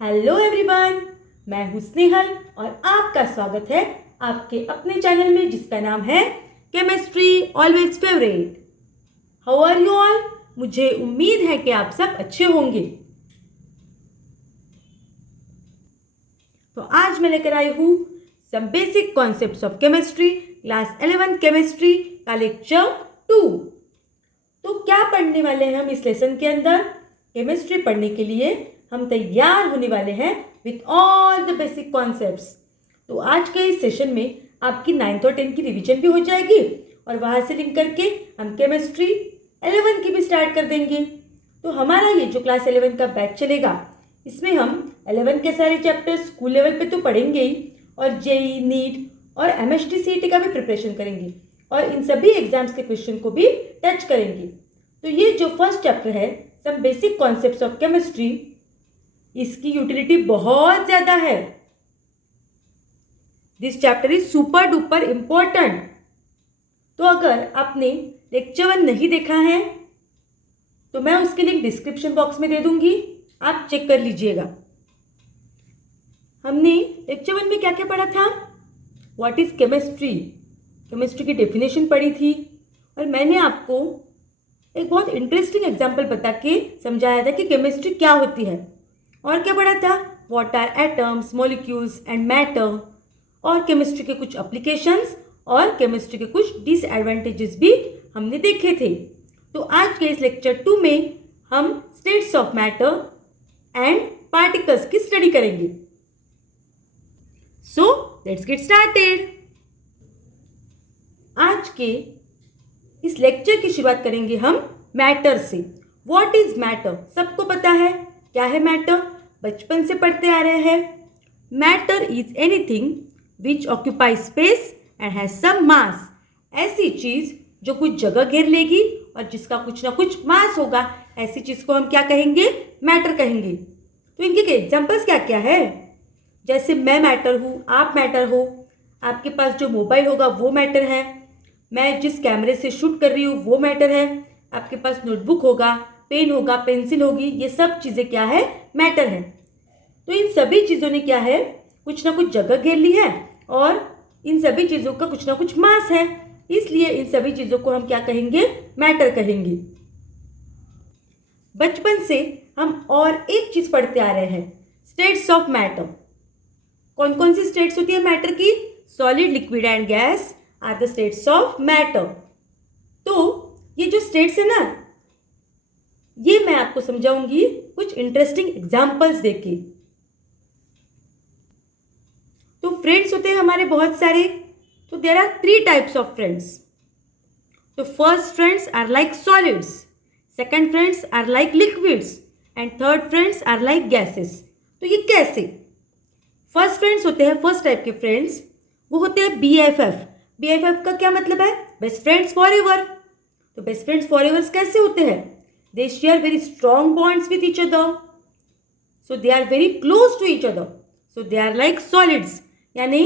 Hello everyone, मैं हूँ स्नेहल और आपका स्वागत है आपके अपने चैनल में जिसका नाम है chemistry always favourite. How are you all? मुझे उम्मीद है कि आप सब अच्छे होंगे। तो आज मैं लेकर आई हूँ some basic concepts of chemistry class 11 chemistry का लेक्चर 2। तो क्या पढ़ने वाले हैं हम इस लेसन के अंदर? केमिस्ट्री पढ़ने के लिए हम तैयार होने वाले हैं with all the basic concepts. तो आज के इस सेशन में आपकी 9th और 10th की रिवीजन भी हो जाएगी और वहाँ से लिंक करके हम केमिस्ट्री 11 की भी स्टार्ट कर देंगे। तो हमारा ये जो क्लास 11 का बैच चलेगा इसमें हम 11 के सारे चैप्टर्स स्कूल लेवल पे तो पढ़ेंगे ही और जेई, नीट और एमएसटी सीईटी का भी प्रिपरेशन करेंगे और इन सभी एग्जाम्स के क्वेश्चन को भी टच करेंगे। तो ये जो फर्स्ट चैप्टर है some basic concepts of chemistry, इसकी यूटिलिटी बहुत ज़्यादा है। This chapter is super duper important. तो अगर आपने लेक्चर 1 नहीं देखा है तो मैं उसकी लिंक डिस्क्रिप्शन बॉक्स में दे दूंगी, आप चेक कर लीजिएगा। हमने लेक्चर 1 में क्या क्या पढ़ा था? व्हाट इज केमिस्ट्री, केमिस्ट्री की डेफिनेशन पढ़ी थी और मैंने आपको एक बहुत इंटरेस्टिंग एग्जाम्पल बता के समझाया था कि केमिस्ट्री क्या होती है। और क्या पढ़ा था? What are atoms, molecules and matter, और केमिस्ट्री के कुछ एप्लीकेशंस और केमिस्ट्री के कुछ डिसएडवांटेजेस भी हमने देखे थे। तो आज के इस लेक्चर 2 में हम states of matter and particles की स्टडी करेंगे। So let's get started. आज के इस लेक्चर की शुरुआत करेंगे हम मैटर से। What is matter? सबको पता है क्या है मैटर, बचपन से पढ़ते आ रहे हैं। Matter is anything which occupy space and has some mass. ऐसी चीज जो कुछ जगह घेर लेगी और जिसका कुछ ना कुछ मास होगा, ऐसी चीज को हम क्या कहेंगे? मैटर कहेंगे। तो इनके एग्जांपल्स क्या क्या है? जैसे मैं मैटर हूँ, आप मैटर हो, आपके पास जो मोबाइल होगा वो मैटर है, मैं जिस कैमरे से शूट कर रही हूँ वो मैटर है, आपके पास नोटबुक होगा, पेन होगा, पेंसिल होगी, ये सब चीज़ें क्या है? मैटर है। तो इन सभी चीज़ों ने क्या है? कुछ ना कुछ जगह घेर ली है और इन सभी चीज़ों का कुछ ना कुछ मास है, इसलिए इन सभी चीज़ों को हम क्या कहेंगे? मैटर कहेंगे। बचपन से हम और एक चीज़ पढ़ते आ रहे हैं, स्टेट्स ऑफ मैटर। कौन कौन सी स्टेट्स होती है मैटर की? Solid, liquid and gas are the states of matter. तो ये जो स्टेट्स है ना, ये मैं आपको समझाऊंगी कुछ इंटरेस्टिंग एग्जाम्पल्स देके। तो फ्रेंड्स होते हैं हमारे बहुत सारे। तो there are 3 types of friends. तो first friends are like solids, second friends are like liquids and third friends are like gases. तो ये कैसे? फर्स्ट फ्रेंड्स होते हैं, फर्स्ट टाइप के फ्रेंड्स वो होते हैं BFF। BFF का क्या मतलब है? Best friends for ever. तो बेस्ट फ्रेंड्स फॉर एवर कैसे होते हैं? They share very strong bonds with each other. So they are very close to each other. So they are like solids. यानी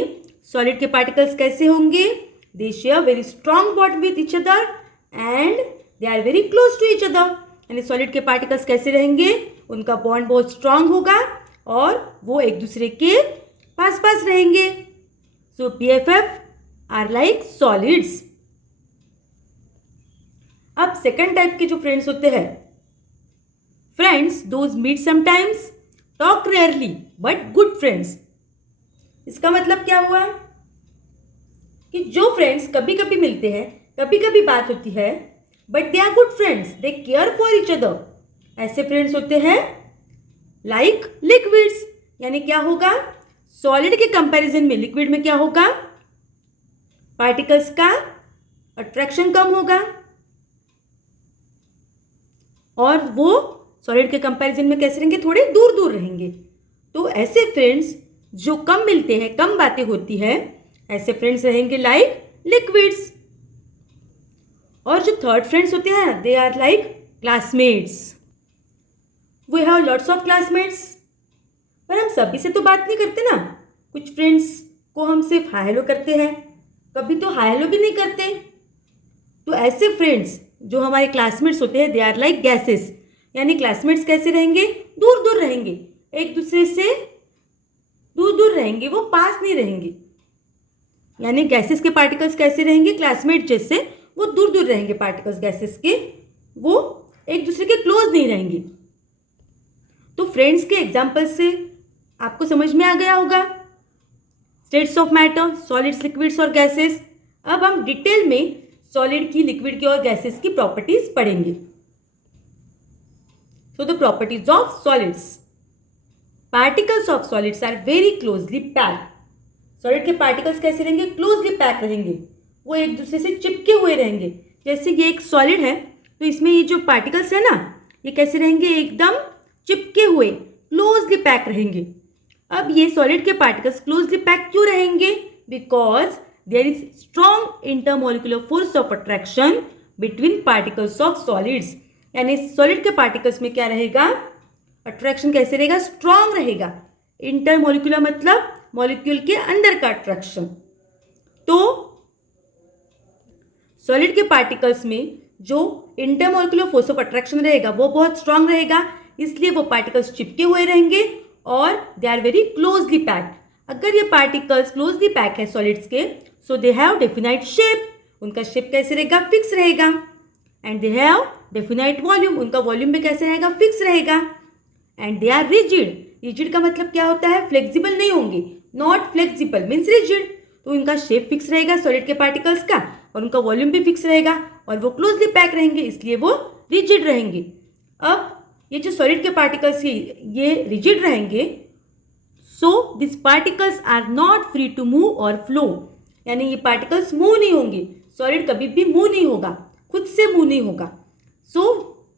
solid के पार्टिकल्स कैसे होंगे? They share very strong bond with each other and they are very close to each other. यानी solid के particles कैसे रहेंगे? उनका bond बहुत स्ट्रांग होगा और वो एक दूसरे के पास पास रहेंगे। So BFF are like solids. अब सेकंड टाइप के जो फ्रेंड्स होते हैं, friends those meet sometimes, talk rarely but good friends. इसका मतलब क्या हुआ कि जो फ्रेंड्स कभी कभी मिलते हैं, कभी कभी बात होती है, but they are good friends, they care for each other. ऐसे फ्रेंड्स होते हैं लाइक लिक्विड्स। यानी क्या होगा? सॉलिड के कंपैरिजन में लिक्विड में क्या होगा? पार्टिकल्स का अट्रैक्शन कम होगा और वो सॉलिड के कंपैरिजन में कैसे रहेंगे? थोड़े दूर दूर रहेंगे। तो ऐसे फ्रेंड्स जो कम मिलते हैं, कम बातें होती है, ऐसे फ्रेंड्स रहेंगे लाइक लिक्विड्स। और जो थर्ड फ्रेंड्स होते हैं, they are like classmates. We have lots of classmates, पर हम सभी से तो बात नहीं करते ना। कुछ फ्रेंड्स को हम सिर्फ हाय हेलो करते हैं, कभी तो हाय हेलो भी नहीं करते। तो ऐसे फ्रेंड्स जो हमारे क्लासमेट्स होते हैं, दे आर लाइक गैसेस। यानी क्लासमेट्स कैसे रहेंगे? दूर दूर रहेंगे, एक दूसरे से दूर दूर रहेंगे, वो पास नहीं रहेंगे। यानी गैसेस के पार्टिकल्स कैसे रहेंगे, क्लासमेट जैसे, वो दूर दूर रहेंगे। पार्टिकल्स गैसेस के वो एक दूसरे के क्लोज नहीं रहेंगे। तो फ्रेंड्स के एग्जाम्पल से आपको समझ में आ गया होगा states of matter, solids, liquids और गैसेस। अब हम डिटेल में सॉलिड की, लिक्विड की और गैसेस की प्रॉपर्टीज पढ़ेंगे। So the properties of solids. Particles of solids are very closely packed. Solid के पार्टिकल्स कैसे रहेंगे, क्लोजली पैक रहेंगे, वो एक दूसरे से चिपके हुए रहेंगे। जैसे ये एक सॉलिड है तो इसमें ये जो पार्टिकल्स है ना, ये कैसे रहेंगे, एकदम चिपके हुए, क्लोजली पैक रहेंगे। अब ये सॉलिड के पार्टिकल्स क्लोजली पैक क्यों रहेंगे, because there is strong intermolecular force of attraction between particles of solids. यानी सॉलिड के पार्टिकल्स में क्या रहेगा, अट्रैक्शन कैसे रहेगा, स्ट्रॉन्ग रहेगा। इंटरमोलिकुलर मतलब मॉलिक्यूल के अंदर का अट्रैक्शन। तो सॉलिड के पार्टिकल्स में जो इंटरमोलिकुलर फोर्स ऑफ अट्रैक्शन रहेगा वो बहुत स्ट्रांग रहेगा, इसलिए वो पार्टिकल्स चिपके हुए रहेंगे और they are very closely packed. अगर ये पार्टिकल्स क्लोजली पैक है सॉलिड्स के, so they have definite shape, उनका शेप कैसे रहेगा, फिक्स रहेगा। And they have definite volume, उनका वॉल्यूम भी कैसे रहेगा, फिक्स रहेगा। And they are rigid, rigid का मतलब क्या होता है, फ्लेक्सिबल नहीं होंगे, नॉट फ्लेक्सिबल मीन्स रिजिड। तो उनका शेप फिक्स रहेगा सॉलिड के पार्टिकल्स का, और उनका वॉल्यूम भी फिक्स रहेगा, और वो क्लोजली पैक रहेंगे, इसलिए वो रिजिड रहेंगे। अब ये जो सॉलिड के पार्टिकल्स ये रिजिड रहेंगे, so this particles are not free to move और फ्लो। यानी ये पार्टिकल्स मूव नहीं होंगे, सॉलिड कभी भी मूव नहीं होगा, खुद से मूव नहीं होगा। So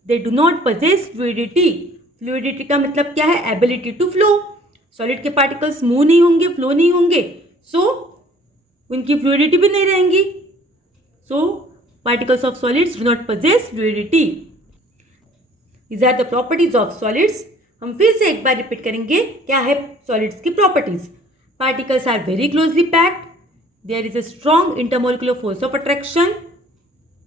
they do not possess fluidity. Fluidity का मतलब क्या है, एबिलिटी टू फ्लो। सॉलिड के पार्टिकल्स मूव नहीं होंगे, फ्लो नहीं होंगे, सो उनकी फ्लूइडिटी भी नहीं रहेंगी। So particles of solids do not possess fluidity. These are the properties of solids. हम फिर से एक बार रिपीट करेंगे क्या है सॉलिड्स की properties. Particles are very closely packed, there is a strong intermolecular force of attraction,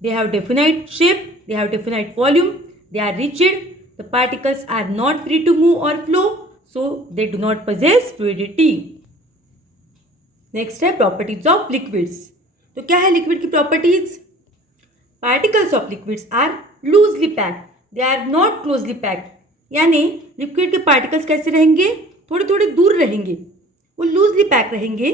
they have definite shape, they have definite volume, they are rigid, the particles are not free to move or flow, so they do not possess fluidity. Next है properties of liquids. तो क्या है liquid की properties, particles of liquids are loosely packed, they are not closely packed. यानी liquid के particles कैसे रहेंगे, थोड़े थोड़े दूर रहेंगे, वो लूजली पैक रहेंगे।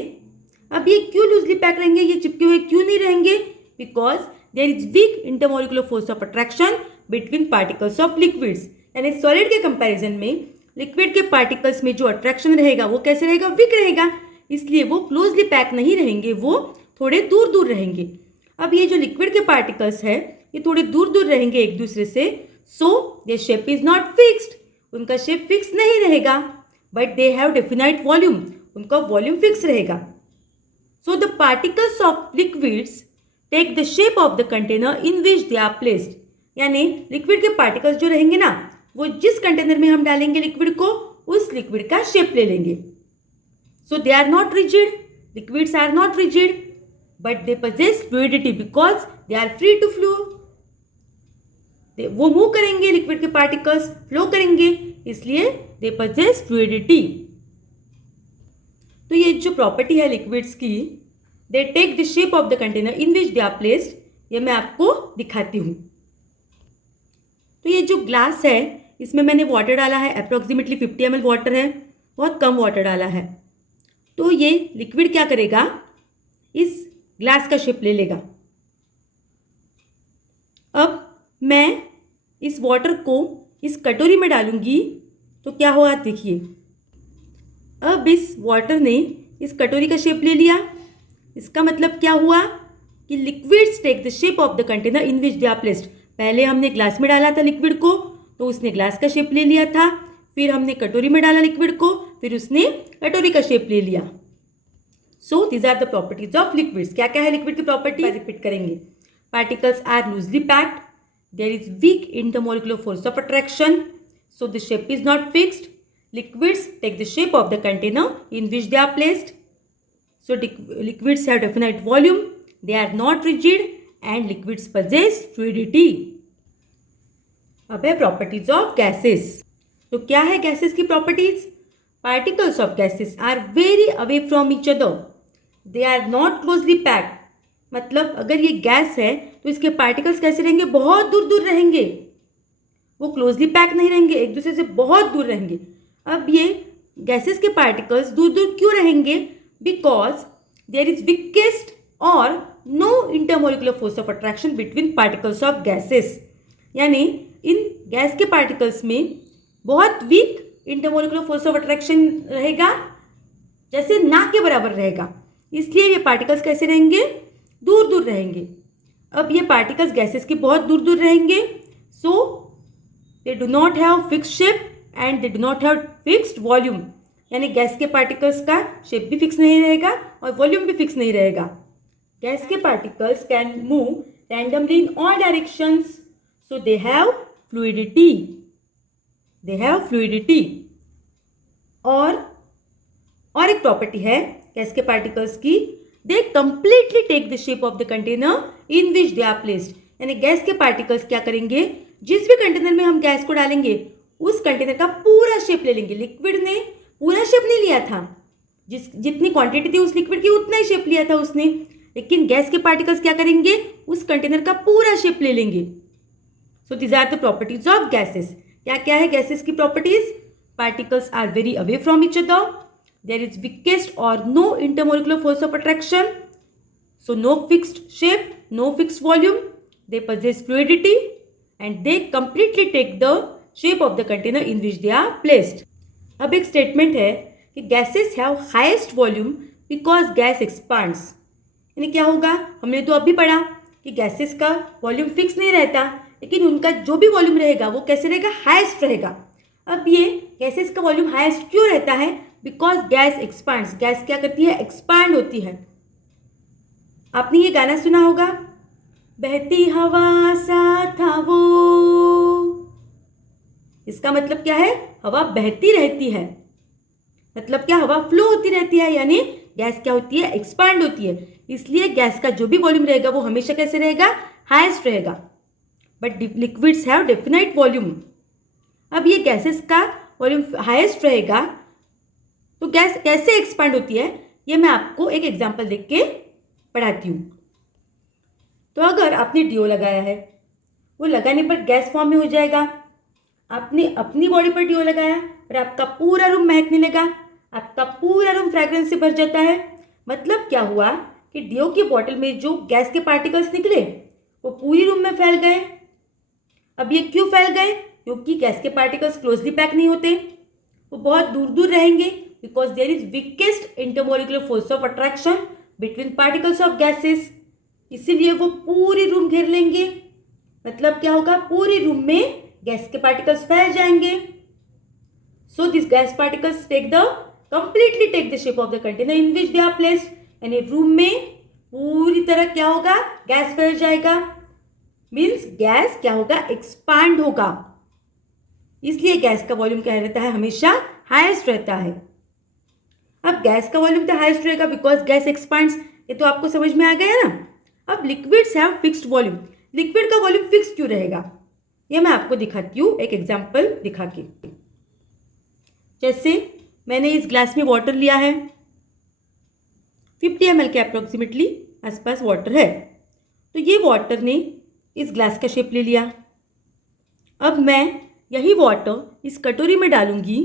अब ये क्यों लूजली पैक रहेंगे, ये चिपके हुए क्यों नहीं रहेंगे, because there is weak intermolecular force of attraction between particles of liquids. यानी सॉलिड के कंपैरिजन में लिक्विड के पार्टिकल्स में जो अट्रैक्शन रहेगा वो कैसे रहेगा, वीक रहेगा, इसलिए वो क्लोजली पैक नहीं रहेंगे, वो थोड़े दूर दूर रहेंगे। अब ये जो लिक्विड के पार्टिकल्स है ये थोड़े दूर दूर रहेंगे एक दूसरे से, so their shape is not fixed, उनका शेप फिक्स नहीं रहेगा, but they have definite volume, उनका वॉल्यूम फिक्स रहेगा। So the particles of liquids take the shape of the container in which they are placed. यानी liquid के particles जो रहेंगे ना, वो जिस कंटेनर में हम डालेंगे लिक्विड को, उस लिक्विड का शेप ले लेंगे। So they are not rigid, liquids are not rigid, but they possess fluidity because they are free to flow. वो मूव करेंगे, लिक्विड के पार्टिकल्स फ्लो करेंगे, इसलिए दे possess fluidity. तो ये जो प्रॉपर्टी है लिक्विड्स की, they take the shape of the container in which they are placed, ये मैं आपको दिखाती हूँ। तो ये जो ग्लास है इसमें मैंने वाटर डाला है, अप्रोक्सीमेटली 50 ml वाटर है, बहुत कम वाटर डाला है। तो ये लिक्विड क्या करेगा, इस ग्लास का शेप ले लेगा। अब मैं इस वाटर को इस कटोरी में डालूंगी तो क्या होगा देखिए। अब इस वाटर ने इस कटोरी का शेप ले लिया, इसका मतलब क्या हुआ कि liquids take the shape of the container in which they are placed. पहले हमने ग्लास में डाला था लिक्विड को, तो उसने ग्लास का शेप ले लिया था, फिर हमने कटोरी में डाला लिक्विड को, फिर उसने कटोरी का शेप ले लिया। So these are the properties of liquids. क्या क्या है लिक्विड की प्रॉपर्टी, रिपीट करेंगे। Particles are loosely packed, there is weak intermolecular force of attraction, so the shape is not fixed, liquids take the shape of the container in which they are placed, so liquids have definite volume, they are not rigid, and liquids possess fluidity. अब है properties of gases. तो क्या है gases की properties? Particles of gases are very away from each other, they are not closely packed. मतलब अगर ये gas है तो इसके पार्टिकल्स कैसे रहेंगे? बहुत दूर दूर रहेंगे, वो क्लोजली पैक नहीं रहेंगे, एक दूसरे से बहुत दूर रहेंगे। अब ये गैसेस के पार्टिकल्स दूर दूर क्यों रहेंगे? बिकॉज देयर इज वीकेस्ट और no intermolecular force of attraction between particles of gases. यानी इन गैस के पार्टिकल्स में बहुत weak intermolecular force of attraction रहेगा, जैसे ना के बराबर रहेगा। इसलिए ये पार्टिकल्स कैसे रहेंगे? दूर दूर रहेंगे। अब ये पार्टिकल्स गैसेस के बहुत दूर दूर रहेंगे, so they do not have fixed shape and they do not have fixed volume. यानी गैस के पार्टिकल्स का शेप भी फिक्स नहीं रहेगा और वॉल्यूम भी फिक्स नहीं रहेगा। गैस के particles can move randomly in all directions, so they have fluidity. और एक प्रॉपर्टी है गैस के पार्टिकल्स की, they completely take the shape of the container in which they are placed. यानी गैस के पार्टिकल्स क्या करेंगे? जिस भी कंटेनर में हम गैस को डालेंगे उस कंटेनर का पूरा शेप ले लेंगे। लिक्विड ने पूरा शेप नहीं लिया था, जितनी क्वांटिटी थी उस लिक्विड की उतना ही शेप लिया था उसने, लेकिन गैस के पार्टिकल्स क्या करेंगे? उस कंटेनर का पूरा शेप ले लेंगे। So these are the properties of gases. क्या क्या है गैसेस की properties? Particles are very away from each other, there is weakest और no intermolecular force of attraction, so no fixed shape, no fixed volume, they possess fluidity and they completely take the shape of the container in which they are placed. अब एक statement है कि gases have highest volume because gas expands. यानी क्या होगा? हमने तो अभी पढ़ा कि गैसेस का वॉल्यूम फिक्स नहीं रहता, लेकिन उनका जो भी वॉल्यूम रहेगा वो कैसे रहेगा? हाईएस्ट रहेगा। अब ये गैसेस का वॉल्यूम हाईएस्ट क्यों रहता है? Because gas expands. गैस क्या करती है? एक्सपांड होती है। आपने ये गाना सुना होगा, बहती हवा सा था वो। इसका मतलब क्या है? हवा बहती रहती है। मतलब क्या? हवा फ्लो होती रहती है, यानी गैस क्या होती है? एक्सपांड होती है। इसलिए गैस का जो भी वॉल्यूम रहेगा वो हमेशा कैसे रहेगा? हाईएस्ट रहेगा। But liquids have definite volume. अब ये गैसेस का वॉल्यूम हाईएस्ट रहेगा तो गैस कैसे एक्सपांड होती है, ये मैं आपको एक एग्जांपल देख के पढ़ाती हूँ। तो अगर आपने डीओ लगाया है, वो लगाने पर गैस फॉर्म में हो जाएगा। आपने अपनी बॉडी पर डीओ लगाया और आपका पूरा रूम महकने लगा, आपका पूरा रूम फ्रेग्रेंस से भर जाता है। मतलब क्या हुआ कि डीओ की बॉटल में जो गैस के पार्टिकल्स निकले वो पूरी रूम में फैल गए। अब ये क्यों फैल गए? क्योंकि गैस के पार्टिकल्स क्लोजली पैक नहीं होते, वो बहुत दूर दूर रहेंगे। Because there is weakest intermolecular force of attraction between particles of gases, इसीलिए वो पूरी रूम घेर लेंगे। मतलब क्या होगा? पूरी रूम में गैस के पार्टिकल्स फैल जाएंगे। So this gas particles completely take the shape of the container in which they are placed. यानी रूम में पूरी तरह क्या होगा? गैस फैल जाएगा। मीन्स गैस क्या होगा? एक्सपांड होगा। इसलिए गैस का वॉल्यूम क्या रहता है? हमेशा हाईएस्ट रहता है। अब गैस का वॉल्यूम तो हाईएस्ट रहेगा बिकॉज गैस एक्सपांड्स। ये तो आपको समझ में आ गया ना। अब liquids have fixed volume. Liquid का वॉल्यूम फिक्स क्यों रहेगा? ये मैं आपको दिखाती हूँ एक एग्जांपल दिखा के। जैसे मैंने इस ग्लास में वाटर लिया है, 50 ml के अप्रोक्सीमेटली आसपास वाटर है। तो ये वाटर ने इस ग्लास का शेप ले लिया। अब मैं यही वाटर इस कटोरी में डालूंगी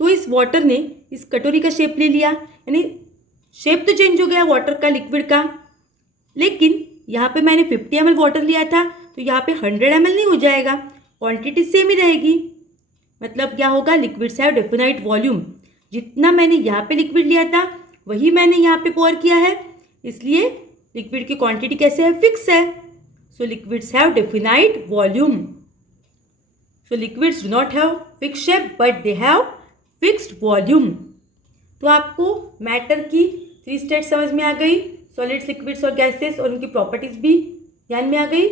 तो इस वाटर ने इस कटोरी का शेप ले लिया। यानी शेप तो चेंज हो गया वाटर का, लिक्विड का, लेकिन यहाँ पे मैंने 50 ml वाटर लिया था तो यहाँ पे 100 ml नहीं हो जाएगा, क्वांटिटी सेम ही रहेगी। मतलब क्या होगा? Liquids have definite volume. जितना मैंने यहाँ पे लिक्विड लिया था वही मैंने यहाँ पे पोर किया है, इसलिए लिक्विड की क्वांटिटी कैसे है? फिक्स है। So liquids have definite volume. So liquids do not have fixed shape but they have fixed volume. तो आपको मैटर की 3 स्टेट समझ में आ गई, सॉलिड्स, लिक्विड्स और गैसेस, और उनकी प्रॉपर्टीज भी ध्यान में आ गई।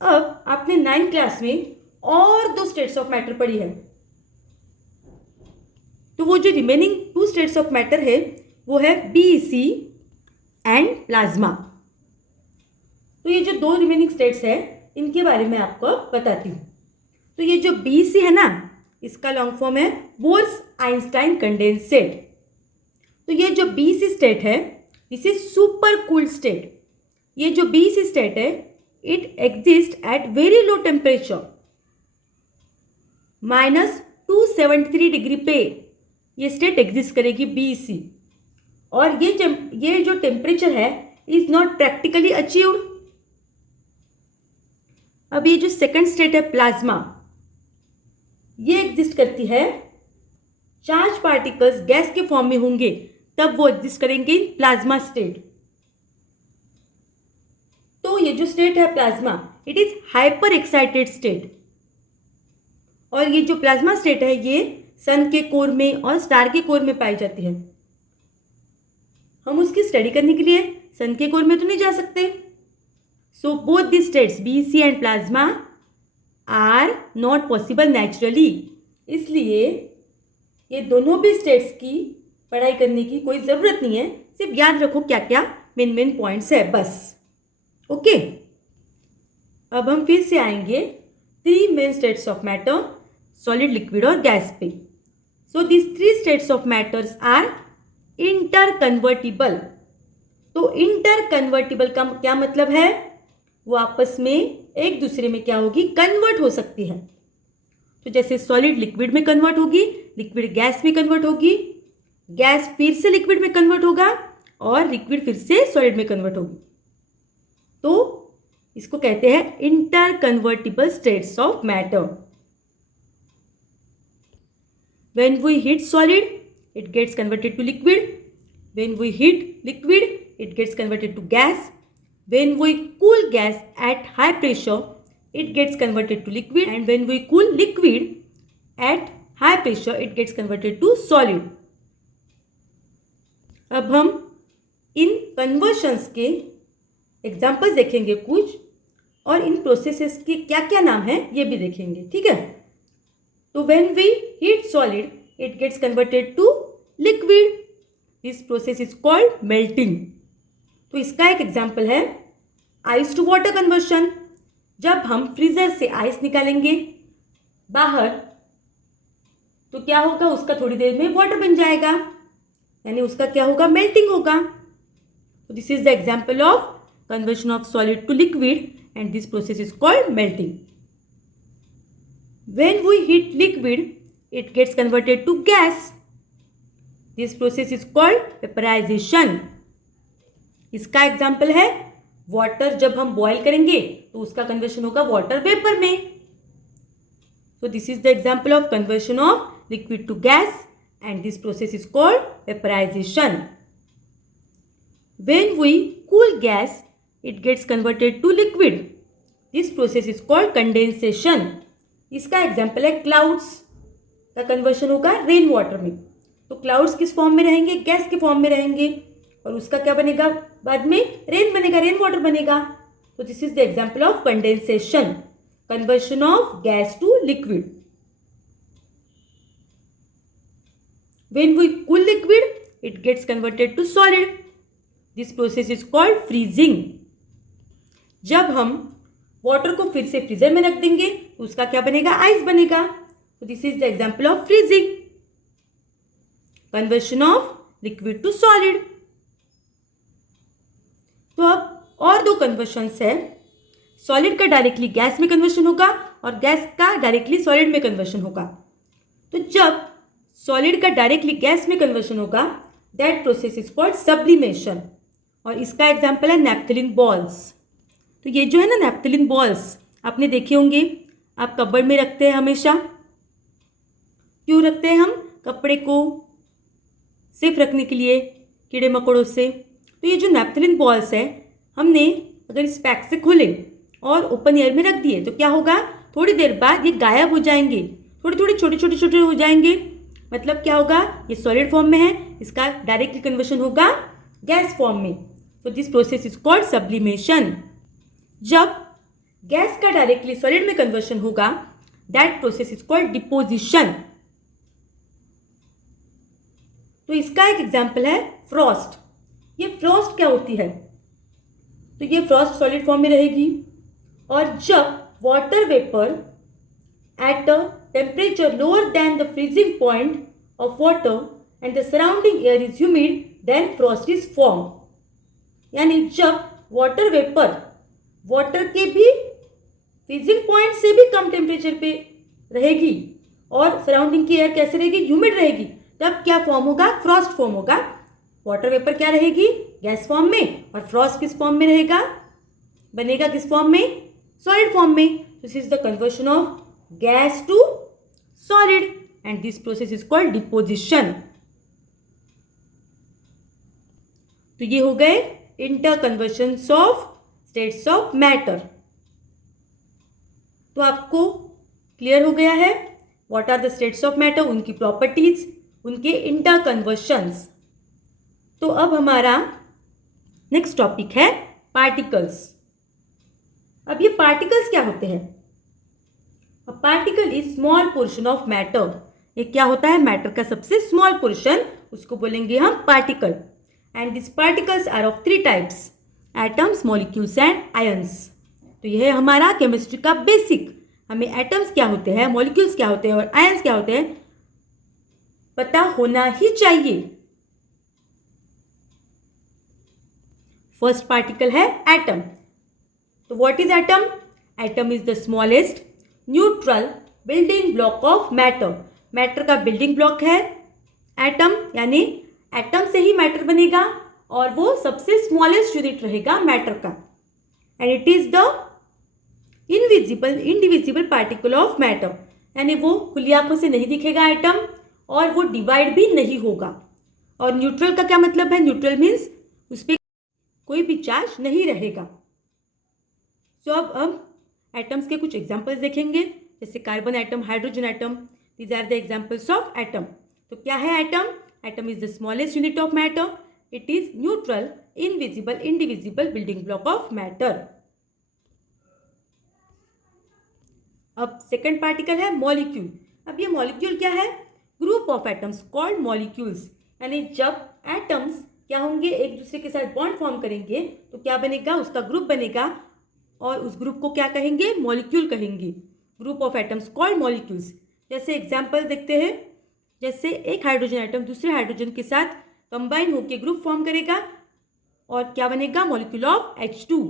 अब आपने 9th क्लास में और 2 स्टेट्स ऑफ मैटर पढ़ी है, तो वो जो रिमेनिंग 2 स्टेट्स ऑफ मैटर है वो है बीईसी एंड प्लाज्मा। तो ये जो 2 रिमेनिंग स्टेट्स है इनके बारे में आपको बताती हूँ। तो ये जो BC है ना, इसका लॉन्ग फॉर्म है बोर्स आइंस्टाइन कंडेंसेट। तो ये जो BC स्टेट है, this is super cool state. ये जो BC स्टेट है, it exist at very low temperature, -273 degree पे ये स्टेट एग्जिस्ट करेगी BC। और ये जो टेम्परेचर है इज नॉट प्रैक्टिकली अचीव्ड। अब ये जो सेकंड स्टेट है प्लाज्मा, ये एग्जिस्ट करती है, चार्ज पार्टिकल्स गैस के फॉर्म में होंगे तब वो एग्जिस्ट करेंगे इन प्लाज्मा स्टेट। तो ये जो स्टेट है plasma, it is hyper excited state. और ये जो प्लाज्मा स्टेट है ये सन के कोर में और स्टार के कोर में पाई जाती है। हम उसकी स्टडी करने के लिए सन के कोर में तो नहीं जा सकते। So both the states BC and plasma are not possible naturally. इसलिए ये दोनों भी स्टेट्स की पढ़ाई करने की कोई ज़रूरत नहीं है, सिर्फ याद रखो क्या क्या मेन पॉइंट्स है बस। ओके, अब हम फिर से आएंगे 3 main states of matter, solid, liquid और गैस पे। So this 3 states of matters are interconvertible. तो इंटर कन्वर्टिबल का क्या मतलब है? वो आपस में एक दूसरे में क्या होगी, कन्वर्ट हो सकती है। तो जैसे सॉलिड लिक्विड में कन्वर्ट होगी, लिक्विड गैस में कन्वर्ट होगी, गैस फिर से लिक्विड में कन्वर्ट होगा और लिक्विड फिर से सॉलिड में कन्वर्ट होगी। तो इसको कहते हैं inter convertible states of matter. When we heat solid, it gets converted to liquid. When we heat liquid, it gets converted to gas. When we cool gas at high pressure, it gets converted to liquid. And when we cool liquid at high pressure, it gets converted to solid. अब हम इन conversions के examples देखेंगे कुछ, और इन processes के क्या क्या नाम है ये भी देखेंगे, ठीक है। तो when we heat solid, it gets converted to liquid. This process is called melting. तो इसका एक एग्जाम्पल है आइस टू वाटर कन्वर्शन। जब हम फ्रीजर से आइस निकालेंगे बाहर तो क्या होगा, उसका थोड़ी देर में वाटर बन जाएगा, यानी उसका क्या होगा, मेल्टिंग होगा। तो this is the example of conversion of solid to liquid and this process is called melting. When we heat liquid, it gets converted to gas. This process is called vaporization. इसका example है water. जब हम boil करेंगे तो उसका conversion होगा water vapour में। So this is the example of conversion of liquid to gas and this process is called vaporization. When we cool gas, it gets converted to liquid. This process is called condensation. इसका example है clouds का conversion होगा rain water में। तो clouds किस form में रहेंगे, gas के फॉर्म में रहेंगे, और उसका क्या बनेगा, बाद में रेन बनेगा, रेन वाटर बनेगा। तो this is the example of condensation, conversion of gas to liquid. When we cool liquid, it gets converted to solid. This process is called freezing. जब हम वाटर को फिर से फ्रीजर में रख देंगे तो उसका क्या बनेगा, आइस बनेगा। तो this is the example of freezing, conversion of liquid to solid. तो अब और 2 कन्वर्शंस है। सॉलिड का डायरेक्टली गैस में कन्वर्शन होगा और गैस का डायरेक्टली सॉलिड में कन्वर्शन होगा। तो जब सॉलिड का डायरेक्टली गैस में कन्वर्शन होगा, that process is called sublimation, और इसका एग्जाम्पल है नैप्थलीन बॉल्स। तो ये जो है ना नैप्थलीन बॉल्स, आपने देखे होंगे, आप कपबोर्ड में रखते हैं हमेशा। क्यों रखते हैं हम? कपड़े को सेफ रखने के लिए कीड़े मकोड़ों से। तो ये जो नैप्थलीन बॉल्स है, हमने अगर इस पैक से खोले और ओपन एयर में रख दिए तो क्या होगा, थोड़ी देर बाद ये गायब हो जाएंगे, थोड़े थोड़े छोटे छोटे हो जाएंगे। मतलब क्या होगा, ये सॉलिड फॉर्म में है, इसका डायरेक्टली कन्वर्शन होगा गैस फॉर्म में। तो this process is called sublimation. जब गैस का डायरेक्टली सॉलिड में कन्वर्शन होगा, that process is called deposition. तो इसका एक एग्जाम्पल है फ्रॉस्ट। ये फ्रॉस्ट क्या होती है, तो ये फ्रॉस्ट सॉलिड फॉर्म में रहेगी, और जब water vapour at a temperature lower than the freezing point of water and the surrounding air is humid, then frost is formed. यानी जब वाटर वेपर वाटर के भी फ्रीजिंग पॉइंट से भी कम टेम्परेचर पे रहेगी और सराउंडिंग की एयर कैसे रहेगी, ह्यूमिड रहेगी, तब क्या फॉर्म होगा, फ्रॉस्ट फॉर्म होगा. वाटर वेपर क्या रहेगी, गैस फॉर्म में, और फ्रॉस्ट किस फॉर्म में रहेगा, बनेगा किस फॉर्म में, सॉलिड फॉर्म में. This is the conversion of gas to solid and this process is called deposition. तो ये हो गए interconversions of states of matter. तो आपको क्लियर हो गया है what are the states of matter, उनकी प्रॉपर्टीज, उनके इंटर कन्वर्शंस. तो अब हमारा नेक्स्ट टॉपिक है पार्टिकल्स. अब ये पार्टिकल्स क्या होते हैं? A particle is small portion of matter. ये क्या होता है, मैटर का सबसे स्मॉल पोर्शन, उसको बोलेंगे हम particle. And this particles are of 3 types, atoms, molecules and ions. तो यह है हमारा केमिस्ट्री का बेसिक. हमें एटम्स क्या होते हैं, मॉलिक्यूल्स क्या होते हैं और आयंस क्या होते हैं पता होना ही चाहिए. फर्स्ट पार्टिकल है एटम. तो what is atom? Atom is the smallest neutral building block of matter. Matter का बिल्डिंग ब्लॉक है एटम, यानी एटम से ही मैटर बनेगा और वो सबसे स्मॉलेस्ट यूनिट रहेगा मैटर का. And it is the indivisible particle of matter, यानी वो खुली आंखों से नहीं दिखेगा एटम और वो डिवाइड भी नहीं होगा. और न्यूट्रल का क्या मतलब है? न्यूट्रल मीन्स उस पर कोई भी चार्ज नहीं रहेगा. सो अब हम एटम्स के कुछ एग्जांपल्स देखेंगे, जैसे carbon atom, hydrogen atom. These are the examples of atom. तो क्या है atom? Atom is the smallest unit of matter. It is neutral, invisible, indivisible building block of matter. अब सेकंड पार्टिकल है molecule. अब ये molecule क्या है? Group of atoms called molecules. यानी जब एटम्स क्या होंगे, एक दूसरे के साथ बॉन्ड फॉर्म करेंगे तो क्या बनेगा, उसका ग्रुप बनेगा और उस ग्रुप को क्या कहेंगे, मॉलिक्यूल कहेंगे. Group of atoms called molecules. जैसे एग्जांपल देखते हैं, जैसे एक हाइड्रोजन एटम दूसरे हाइड्रोजन के साथ कंबाइन होकर ग्रुप फॉर्म करेगा और क्या बनेगा, मॉलिक्यूल ऑफ H2.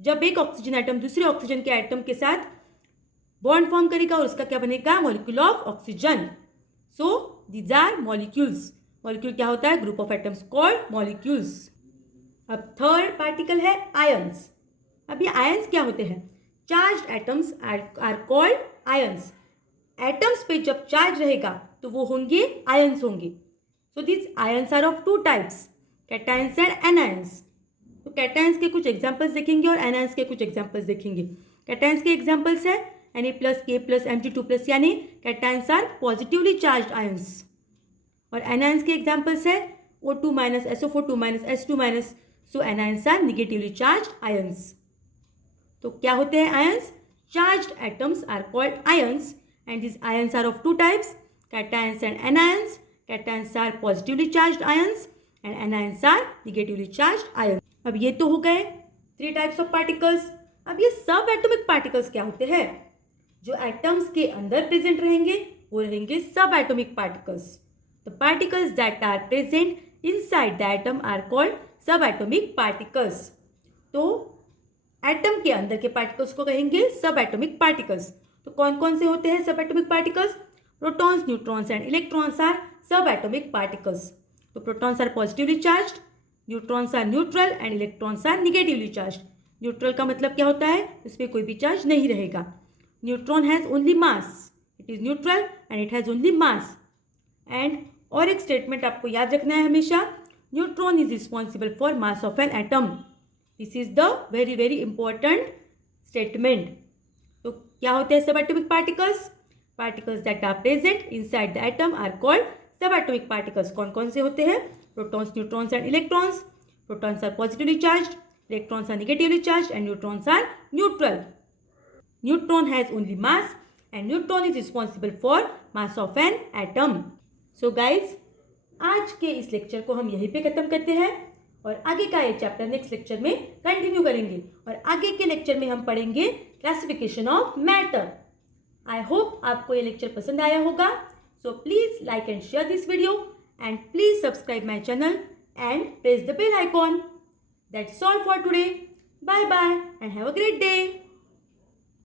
जब एक ऑक्सीजन एटम दूसरे ऑक्सीजन के एटम के साथ बॉन्ड फॉर्म करेगा और उसका क्या बनेगा, molecule of oxygen. So these are molecules. Molecule क्या होता है, group of atoms called molecules. अब थर्ड पार्टिकल है आयंस. अब ये आयंस क्या होते हैं? Charged atoms are called ions. Atoms पे जब चार्ज रहेगा तो वो होंगे आयंस होंगे. So this ions are of 2 types, cations and anions. तो कैटायंस के कुछ एग्जांपल्स देखेंगे और एनायंस के कुछ एग्जांपल्स देखेंगे. कैटायंस के एग्जांपल्स है Na+, K+, Mg2+, यानी cations are positively charged ions. और एनायंस के एग्जांपल्स है O2-, SO4-, S2-. So anions are negatively charged ions. तो क्या होते हैं ions? Charged atoms are called ions and this ions are of 2 types, cations and anions. Cations are positively charged ions and anions are negatively charged ions. अब ये तो हो गए 3 types of particles. अब ये सब एटॉमिक पार्टिकल्स क्या होते हैं? जो एटम्स के अंदर प्रेजेंट रहेंगे वो रहेंगे subatomic particles. The particles that are present inside the atom are called subatomic particles. तो एटम के अंदर के पार्टिकल्स को कहेंगे सब एटॉमिक पार्टिकल्स. तो कौन कौन से होते हैं subatomic particles? Protons, neutrons and electrons are subatomic particles. तो protons are positively charged, neutrons are neutral and electrons are negatively charged. Neutral का मतलब क्या होता है? इस पर कोई भी चार्ज नहीं रहेगा. Neutron has only mass, it is neutral and it has only mass. And और एक स्टेटमेंट आपको याद रखना है हमेशा, neutron is responsible for mass of an atom. This is the very very important statement. तो क्या होते हैं subatomic particles? Particles that are present inside the atom are called subatomic particles. कौन कौन से होते हैं? Protons, neutrons and electrons. Protons are positively charged, electrons are negatively charged and neutrons are neutral. Neutron has only mass and neutron is responsible for mass of an atom. So guys, आज के इस lecture को हम यहीं पे खत्म करते हैं और आगे का ये चैप्टर नेक्स्ट लेक्चर में कंटिन्यू करेंगे. और आगे के लेक्चर में हम पढ़ेंगे classification of matter. I hope आपको ये लेक्चर पसंद आया होगा. So please like and share this video and please subscribe my channel and press the bell icon. That's all for today. Bye bye and have a great day.